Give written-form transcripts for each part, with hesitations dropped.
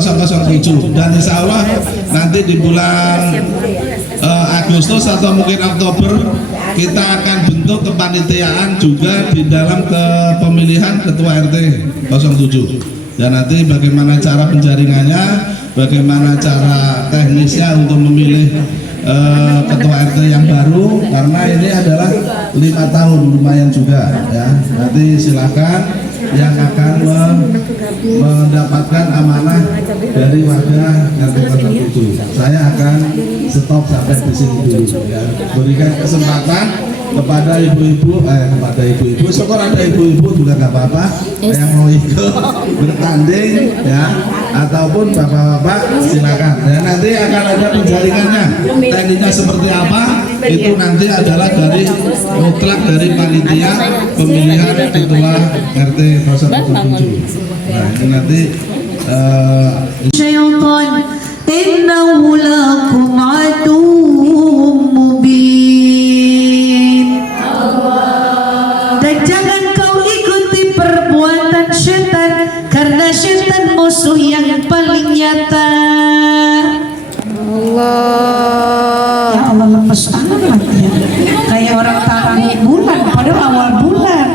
007 dan insya Allah nanti di bulan Agustus atau mungkin Oktober kita akan bentuk kepanitiaan juga di dalam pemilihan ketua RT 07 dan nanti bagaimana cara penjaringannya, bagaimana cara teknisnya untuk memilih ketua RT yang baru, karena ini adalah 5 tahun, lumayan juga ya. Nanti silakan yang akan mendapatkan amanah dari warga RT 07. Saya akan stop sampai di sini dulu ya. Berikan kesempatan kepada ibu-ibu, syukur ada ibu-ibu juga nggak apa-apa yang mau ikut bertanding ya, ataupun bapak-bapak silakan. Dan nanti akan ada penjaringannya, tekniknya seperti apa itu nanti adalah dari mutlak dari panitia pemilihan ketua RT 07. Nah ini nanti syaitan innahu lakum aduwwum mubin. Dan jangan kau ikuti perbuatan syaitan, karena syaitan musuh yang paling nyata. Allah, ya Allah, lemes amat ya, kayak orang tarawih bulan padahal awal bulan.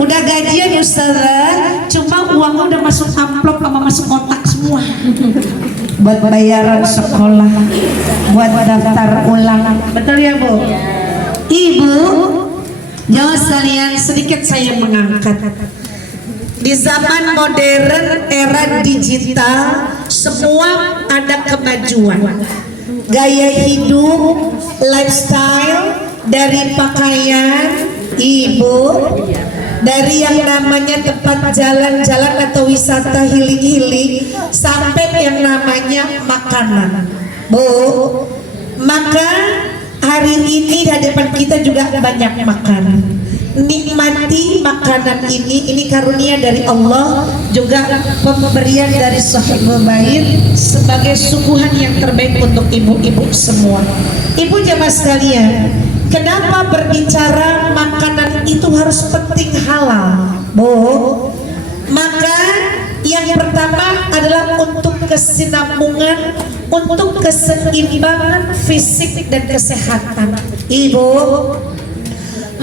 Udah gajian Ustazah, cuma uangnya udah masuk amplop sama masuk kotak semua buat bayaran sekolah, buat daftar ulang. Betul ya Bu? Ibu, jangan sekalian, sedikit saya mengangkat. Di zaman modern, era digital, semua ada kemajuan. Gaya hidup, lifestyle, dari pakaian, Ibu, dari yang namanya tempat jalan-jalan atau wisata healing-healing, sampai yang namanya makanan. Bu, maka hari ini di depan kita juga banyak makanan. Nikmati makanan ini karunia dari Allah, juga pemberian dari Sahibul Bait sebagai suguhan yang terbaik untuk ibu-ibu semua. Ibu jamaah sekalian, kenapa berbicara makanan itu harus penting halal, Bu? Maka yang pertama adalah untuk kesinambungan, untuk keseimbangan fisik dan kesehatan, Ibu.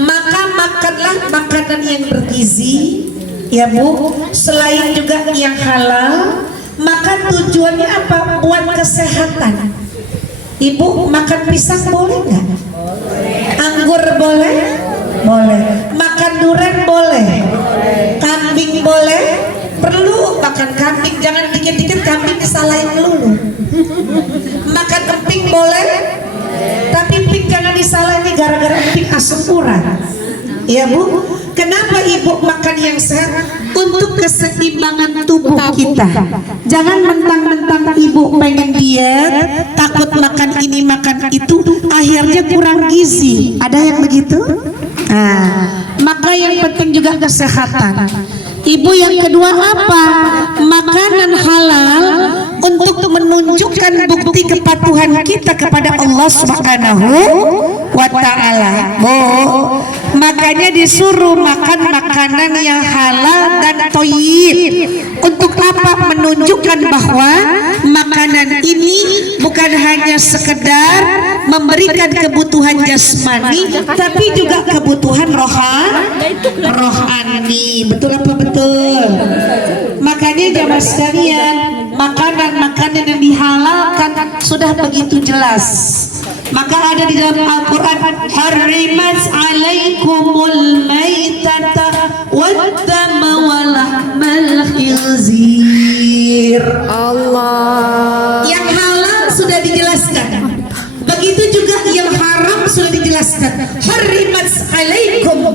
Maka makanlah makanan yang bergizi, ya Bu. Selain juga yang halal, maka tujuannya apa? Buat kesehatan. Ibu makan pisang boleh nggak? Anggur boleh? Boleh. Makan durian boleh? Kambing boleh? Perlu makan kambing, jangan dikit-dikit kambing disalahin melulu. Makan emping boleh? Tapi emping jangan disalahin gara-gara emping asam urat. Ya Bu, kenapa Ibu makan yang sehat? Untuk keseimbangan tubuh kita. Jangan mentang-mentang Ibu pengen diet, takut makan ini makan itu, akhirnya kurang gizi. Ada yang begitu? Nah, maka yang penting juga kesehatan. Ibu, yang kedua apa? Makanan halal untuk menunjukkan bukti kepatuhan kita kepada Allah Subhanahu wa Ta'ala. Bu, makanya disuruh makan makanan yang halal dan thayyib. Untuk apa? Menunjukkan bahwa makanan ini bukan hanya sekedar memberikan kebutuhan jasmani, tapi juga kebutuhan rohani. Betul apa betul? Makanya jamaah sekalian, makanan-makanan yang dihalalkan sudah begitu jelas. Maka ada di dalam Al-Quran, harimat alaikumul maitata waddama walahmal khinzir. Allah. Yang halal sudah dijelaskan, begitu juga yang haram sudah dijelaskan. Harimat alaikum,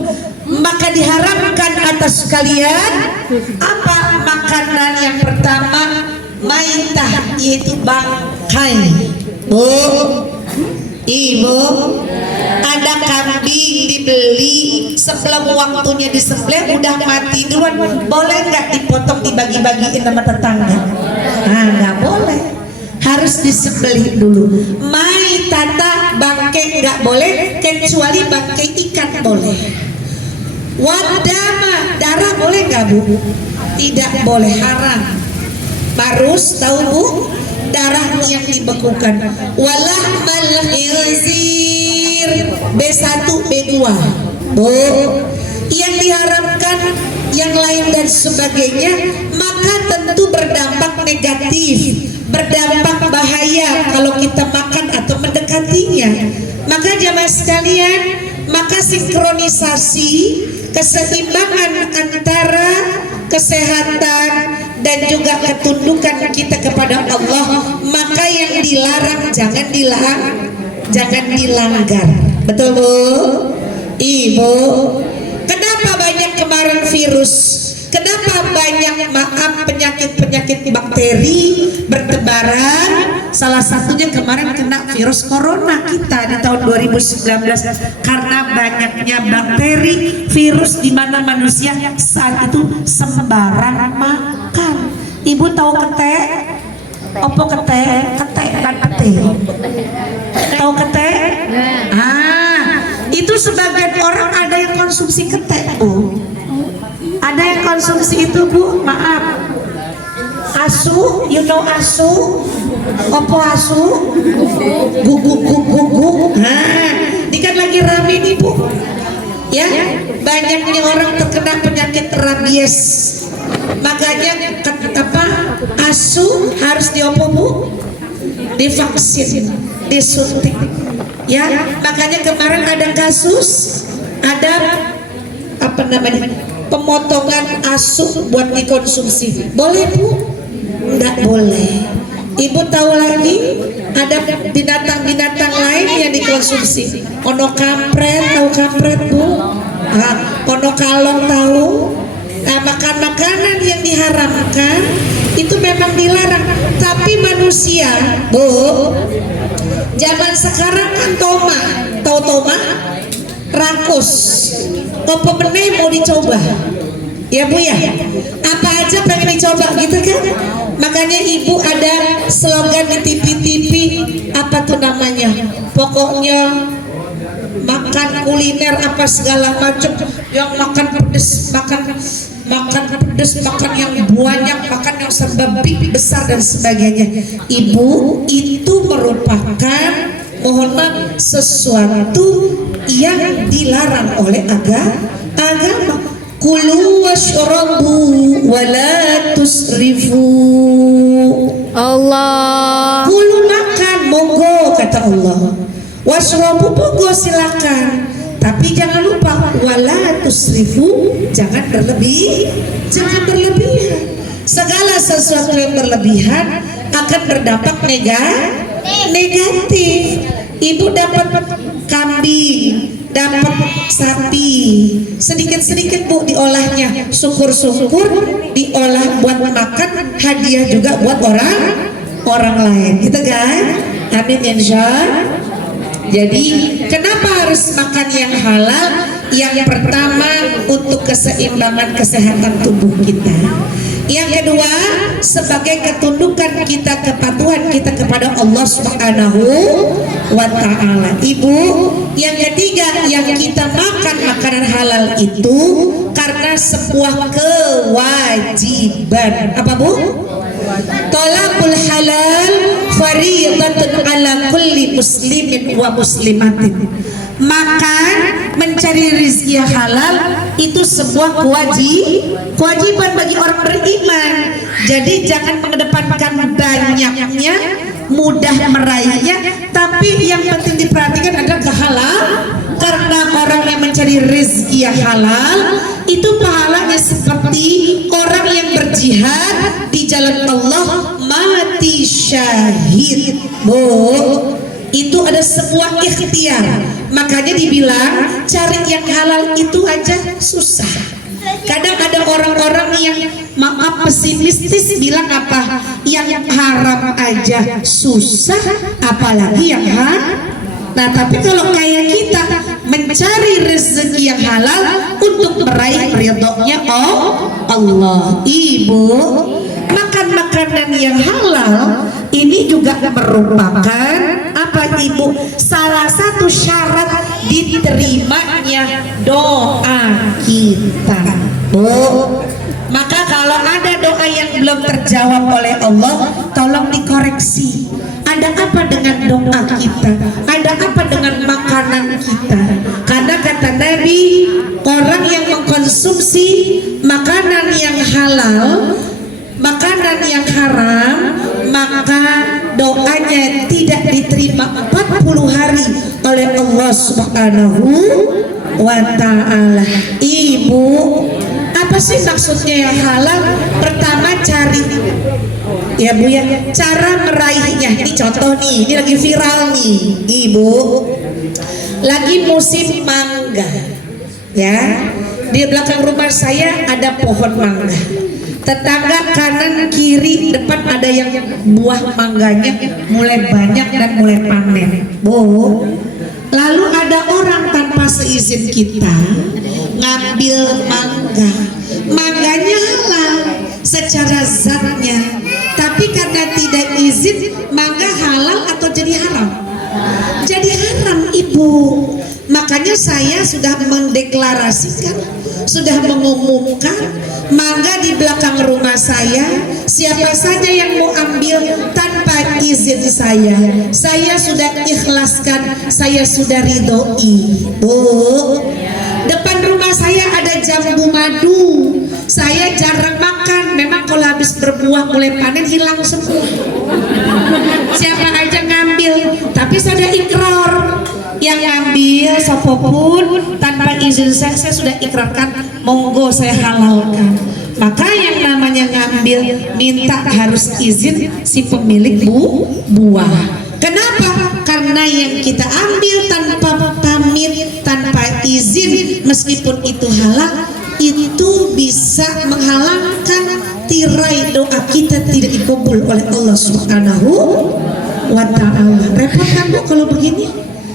maka diharamkan atas kalian apa? Makanan yang pertama maitah, yaitu bangkai. Bu, Ibu, ada kambing dibeli, sebelum waktunya disembelih udah mati duluan, boleh nggak dipotong dibagi-bagiin sama tetangga? Nah, nggak boleh, harus disembelih dulu. Maitata, bangkai nggak boleh, kecuali bangkai ikan boleh. Wadama, darah boleh nggak Bu? Tidak boleh, haram. Parus tahu Bu? Darah yang dibekukan. Walahmal khinzir B1 B2 Bu. Yang diharapkan yang lain dan sebagainya, maka tentu berdampak negatif, berdampak bahaya kalau kita makan atau mendekatinya. Maka jamaah sekalian, maka sinkronisasi keseimbangan antara kesehatan dan juga ketundukan kita kepada Allah, maka yang dilarang jangan dilanggar. Betul Bu? Ibu, kenapa banyak kemarin virus? Kenapa banyak penyakit-penyakit bakteri bertebaran? Salah satunya kemarin kena virus corona kita di tahun 2019 karena banyaknya bakteri, virus di mana manusia saat itu sembarang makan. Ibu tahu kete? Opo kete? Kete kan kete. Tahu kete? Itu sebagian orang ada yang konsumsi kete Bu. Ada yang konsumsi itu Bu, maaf. Asu, you know asu? Opo asu? Guguk. Ini kan lagi rame nih Bu. Ya, banyaknya orang terkena penyakit rabies. Makanya asu harus diopo Bu? Divaksin, disuntik. Ya, makanya kemarin ada kasus, ada pemotongan asu buat dikonsumsi. Boleh Bu? Enggak boleh. Ibu tahu lagi ada binatang-binatang lain yang dikonsumsi. Ono kampret, tahu kampret Bu? Ono kalong tahu? Nah, makanan yang diharamkan itu memang dilarang. Tapi manusia Bu, zaman sekarang kan tahu toma? Rakus. Apa meneh mau dicoba? Ya Bu ya. Apa aja pengen dicoba gitu kan? Makanya Ibu ada slogan di TV apa tuh namanya? Pokoknya makan kuliner apa segala macam, yang makan pedes, makan pedes, makan yang banyak, makan yang serba big besar dan sebagainya. Ibu, itu merupakan mohon maaf sesuatu yang dilarang oleh agama. Kulu washrabu wala tusrifu. Allah. Kulu makan monggo kata Allah. Washrabu monggo silakan. Tapi jangan lupa wala tusrifu, jangan berlebihan. Segala sesuatu yang berlebihan akan berdampak negatif. Ibu dapat kambing, dapat sapi, sedikit-sedikit Bu diolahnya, syukur-syukur diolah buat makan, hadiah juga buat orang lain, gitu kan? Amin insyaallah. Jadi kenapa harus makan yang halal? Yang pertama untuk keseimbangan kesehatan tubuh kita. Yang kedua sebagai ketundukan kita, kepatuhan kita kepada Allah Subhanahu wa Ta'ala. Ibu, yang ketiga yang kita makan makanan halal itu karena sebuah kewajiban. Apa Bu? Tolabul halal fariidatun ala kulli muslimin wa muslimatin. Makan, mencari rezeki yang halal itu sebuah kewajiban bagi orang beriman. Jadi jangan mengedepankan banyaknya, mudah meraihnya, tapi yang penting diperhatikan adalah halal. Karena orang yang mencari rezeki yang halal itu pahalanya seperti orang yang berjihad di jalan Allah mati syahid. Itu ada sebuah ikhtiar. Makanya dibilang cari yang halal itu aja susah. Kadang ada orang-orang yang maaf pesimistis bilang apa? Yang haram aja susah, apalagi yang halal. Nah, tapi kalau kayak kita mencari rezeki yang halal untuk meraih ridhonya Allah. Ibu, makan makanan yang halal ini juga merupakan apa Ibu? Salah satu syarat diterimanya doa kita. Bu, maka kalau ada doa yang belum terjawab oleh Allah, tolong dikoreksi. Ada apa dengan doa kita? Ada apa dengan makanan kita? Karena kata Nabi, orang yang mengkonsumsi makanan yang halal, makanan yang haram, maka doanya tidak diterima 40 hari oleh Allah Subhanahu wa ta'ala. Ibu, apa sih maksudnya yang halal? Pertama cari, ya Bu ya, cara meraihnya. Ini contoh nih, ini lagi viral nih Ibu, lagi musim mangga ya. Di belakang rumah saya ada pohon mangga, tetangga kanan kiri depan ada yang buah mangganya mulai banyak dan mulai panen Bu. Lalu ada orang tanpa seizin kita ngambil mangga, mangganya halal secara zatnya, tapi karena tidak izin, mangga halal atau jadi haram? Jadi haram Ibu. Makanya saya sudah mendeklarasikan, sudah mengumumkan, mangga di belakang rumah saya, siapa saja yang mau ambil tanpa izin saya sudah ikhlaskan, saya sudah ridhoi Bu. Depan rumah saya ada jambu madu, saya jarang makan, memang kalau habis berbuah mulai panen hilang semua. Siapa aja ngambil, tapi saya sudah ikrar, yang ngambil siapapun tanpa izin saya sudah ikrarkan, monggo saya halalkan. Maka yang namanya ngambil minta harus izin si pemilik buah. Kenapa? Karena yang kita ambil tanpa pamit, tanpa izin, meskipun itu halal, itu bisa menghalangkan tirai doa kita tidak dikabul oleh Allah Subhanahu wa ta'ala. Repot kan Bu kalau begini?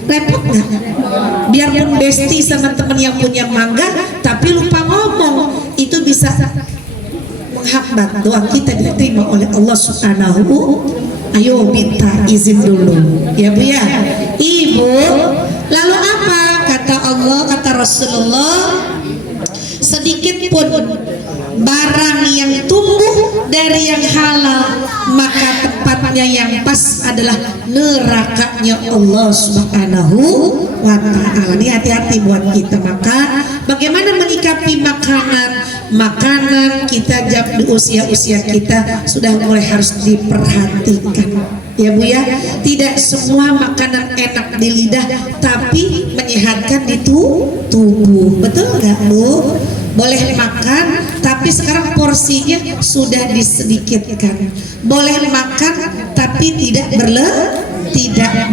Repot nggak? Biarpun besti sama temen yang punya mangga tapi lupa ngomong, itu bisa menghambat doa kita diterima oleh Allah Subhanahu. Ayo minta izin dulu ya Bu ya. Ibu, lalu apa kata Allah, kata Rasulullah, sedikit pun barang yang tumbuh dari yang halal, maka tempatnya yang pas adalah nerakanya Allah Subhanahu wa ta'ala. Ini hati-hati buat kita. Maka bagaimana menyikapi makanan kita di usia-usia kita sudah mulai harus diperhatikan ya Bu ya. Tidak semua makanan enak di lidah tapi menyehatkan di tubuh, betul nggak Bu? Boleh makan tapi sekarang porsinya sudah disedikitkan. Boleh makan tapi tidak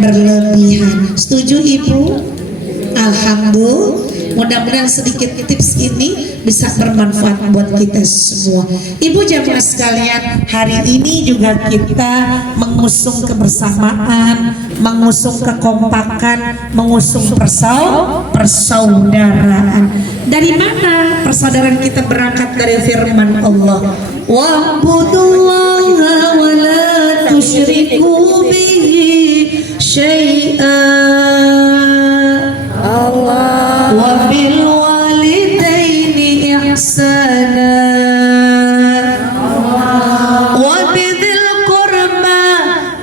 berlebihan. Setuju Ibu? Alhamdulillah. Mudah-mudahan sedikit tips ini bisa bermanfaat buat kita semua. Ibu jamaah sekalian, hari ini juga kita mengusung kebersamaan, mengusung kekompakan, mengusung persaudaraan. Dari mana persaudaraan kita berangkat? Dari firman Allah, wa'budullaha wa la tusyriku bihi syai'an wa bil walidaini ihsana wa bidzil qurba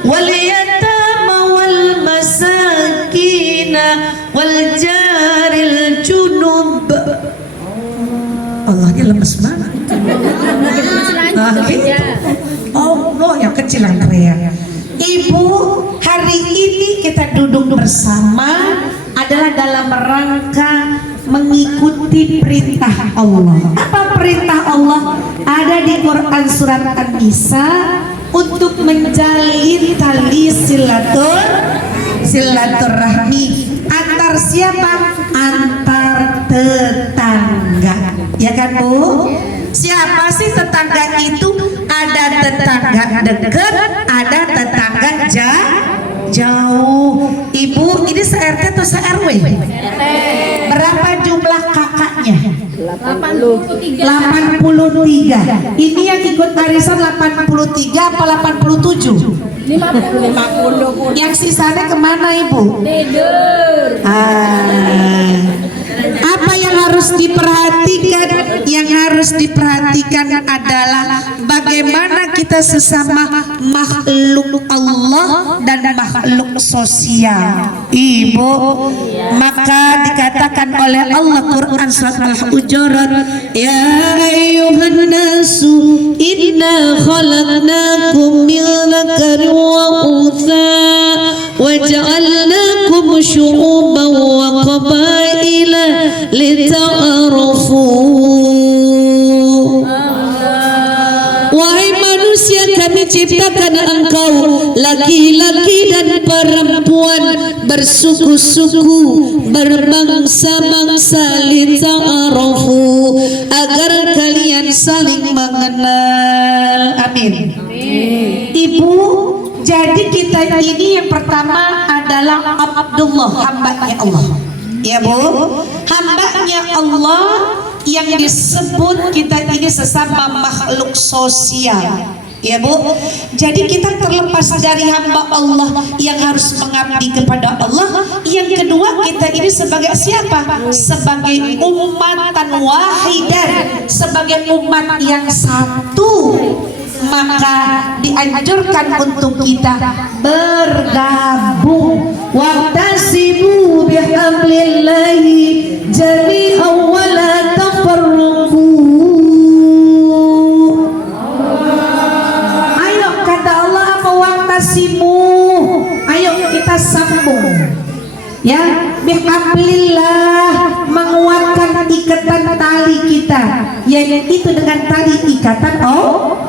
wal yatama wal masakin wal jaril junub. Allahnya lemes banget. Allah yang kecil Andrea. Ibu, hari ini kita duduk bersama adalah dalam rangka mengikuti perintah Allah. Apa perintah Allah? Ada di Quran surat An-Nisa untuk menjalin tali silaturahmi antar siapa? Antar tetangga. Ya kan Bu? Siapa sih tetangga itu? Ada tetangga dekat, ada tetangga jauh. Ibu, ini se-RT atau se-RW? Berapa jumlah kakaknya? 83. Ini yang ikut arisan 83 apa 87? 50. Yang sisanya kemana Ibu? Tidur. Apa yang harus diperhatikan, yang harus diperhatikan adalah bagaimana kita sesama makhluk Allah dan makhluk sosial. Ibu, maka dikatakan oleh Allah Quran surat Al-Hujurat, ya ayyuhan nasu inna khalaqnakum min dzakarin wa untha wa ja'alnakum syu'uban wa qabaila lita'arafu. Wahai manusia, kami ciptakan engkau laki-laki dan perempuan bersuku-suku, berbangsa-bangsa, lita'arafu, agar kalian saling mengenal. Amin. Ibu, jadi kita ini yang pertama adalah Abdullah, hambanya Allah. Ya Bu, hambanya Allah yang disebut kita ini sesama makhluk sosial. Ya Bu, jadi kita terlepas dari hamba Allah yang harus mengabdi kepada Allah. Yang kedua, kita ini sebagai siapa? Sebagai ummatan wahidah, sebagai umat yang satu. Maka dianjurkan untuk kita bergabung. Wa'tasimu bihablillahi jami'an wa la tafarraqu. Ayo kata Allah, wa'tasimu, ayo kita sambung. Ya, bihablillah, menguatkan ikatan tali kita, yaitu dengan tali ikatan Allah.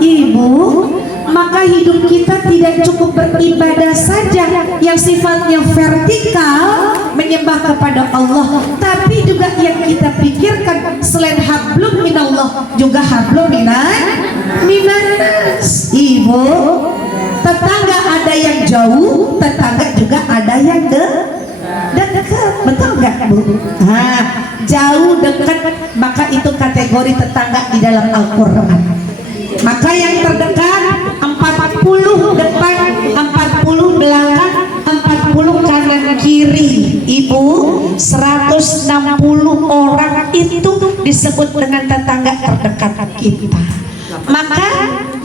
Ibu, maka hidup kita tidak cukup beribadah saja yang sifatnya vertikal menyembah kepada Allah, tapi juga yang kita pikirkan selain hablum minallah juga hablum minannas. Ibu, tetangga ada yang jauh, tetangga juga ada yang dekat, betul nggak Bu? Jauh dekat, maka itu kategori tetangga di dalam Al-Quran. Maka yang terdekat 40 depan, 40 belakang, 40 kanan kiri. Ibu, 160 orang itu disebut dengan tetangga terdekat kita. Maka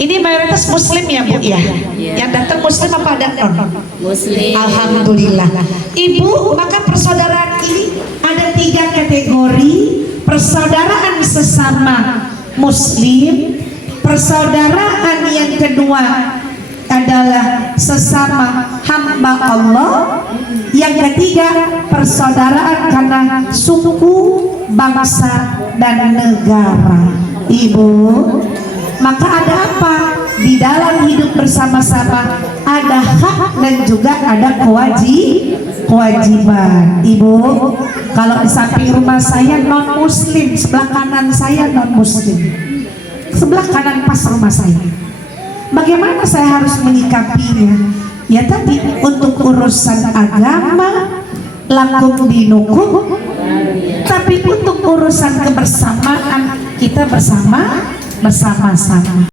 ini mayoritas muslim ya Bu ya? Yang datang muslim apa ada non? Muslim. Alhamdulillah. Ibu, maka persaudaraan ini ada 3 kategori. Persaudaraan sesama muslim, persaudaraan yang kedua adalah sesama hamba Allah, yang ketiga persaudaraan karena suku, bangsa, dan negara. Ibu, maka ada apa? Di dalam hidup bersama-sama ada hak dan juga ada kewajiban. Ibu, kalau di samping rumah saya non muslim, sebelah kanan saya non muslim, sebelah kanan pas rumah saya. Bagaimana saya harus menyikapinya? Ya tadi, untuk urusan agama lakum dinukum, tapi untuk urusan kebersamaan kita bersama-sama.